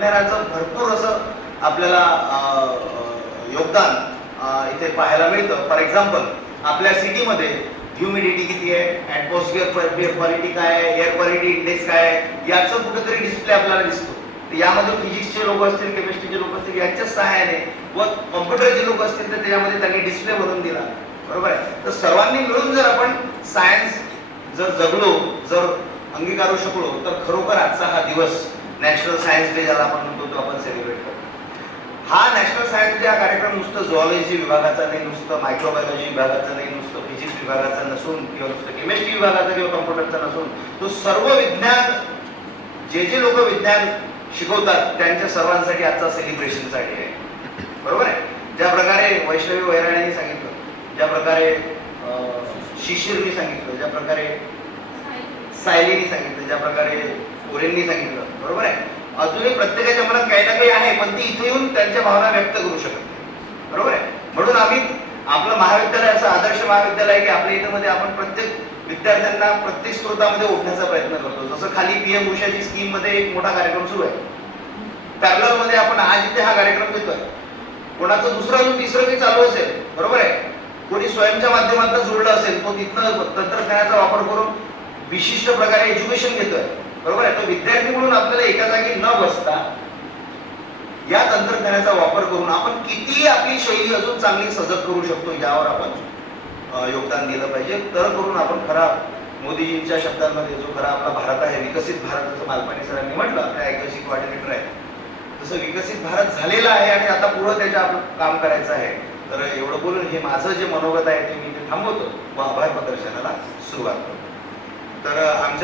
विज्ञानाचं भरपूर असं आपल्याला योगदान इथे पाहायला मिळतं. फॉर एक्झाम्पल, आपल्या सिटीमध्ये ह्युमिडिटी किती आहे, ॲटमॉस्फिअर क्वालिटी काय आहे, एअर क्वालिटी इंडेक्स काय आहे, याचं कुठेतरी डिस्प्ले आपल्याला दिसतो. यामध्ये फिजिक्सचे लोक असतील, केमिस्ट्रीचे लोक असतील, यांच्या सहाय्याने व कॉम्प्युटरचे लोक असतील तर त्याच्यामध्ये त्यांनी डिस्प्ले बनवून दिला. बरोबर आहे. तर सर्वांनी मिळून जर आपण सायन्स जर जगलो, जर अंगीकारू शकलो, तर खरोखर आजचा हा दिवस नॅशनल सायन्स डे ज्याला आपण म्हणतो तो आपण सेलिब्रेट करतो. हा नॅशनल सायन्स डे हा कार्यक्रम नुसतं झुऑलॉजी विभागाचा नाही, नुसतं मायक्रोबायोलॉजी विभागाचा नाही, नुसतं फिजिक्स विभागाचा नसून किंवा नुसतं केमिस्ट्री विभागाचा किंवा कॉम्प्युटरचा नसून तो सर्व विज्ञान, जे लोक विज्ञान शिकवतात त्यांच्या सर्वांसाठी आजचा सेलिब्रेशनचा डे आहे. बरोबर आहे. ज्या प्रकारे वैष्णवी वैराण्याने सांगितलं, ज्या प्रकारे शिशिरनी सांगितलं, ज्या प्रकारे सायलीनी सांगितलं, ज्या प्रकारे कोरेंनी सांगितलं, बरोबर आहे. अजूनही प्रत्येकाच्या मनात काही ना काही आहे, पण ती इथे येऊन त्यांच्या भावना व्यक्त करू शकत नाही. बरोबर आहे. म्हणून आम्ही आपलं महाविद्यालय असं आदर्श महाविद्यालय आहे की आपल्या इथं मध्ये आपण प्रत्येक विद्यार्थ्यांना प्रत्येक स्त्रोतामध्ये ओढण्याचा प्रयत्न करतो. जसं खाली पीएम उषाची स्कीम मध्ये एक मोठा कार्यक्रम सुरू आहे, पॅरलल मध्ये आपण आज इथे हा कार्यक्रम घेतोय. कोणाचं दुसरं अजून तिसरं काही चालू असेल, बरोबर आहे. कोणी स्वयंच्या माध्यमातून जोडलं असेल, तो तिथनं तंत्रज्ञानाचा वापर करून विशिष्ट प्रकारे एज्युकेशन घेतोय. बरोबर आहे. तो विद्यार्थी म्हणून आपल्याला एका जागी न बसता या तंत्रज्ञानाचा वापर करून आपण किती आपली शैली अजून चांगली सजग करू शकतो यावर आपण योगदान दिलं पाहिजे. तर करून आपण खरा मोदीजींच्या शब्दांमध्ये जो खरा आपला भारत आहे, विकसित भारत, जसं मालपाणी सरांनी म्हटलं, त्या ऐकशी कोऑर्डिनेटर आहे, तसं विकसित भारत झालेला आहे आणि आता पुढं त्याचं आपलं काम करायचं आहे. तर एवढं बोलून हे माझं जे मनोगत आहे ते मी इथे थांबवतो व आभार प्रदर्शनाला सुरुवात करतो. तर आमच्या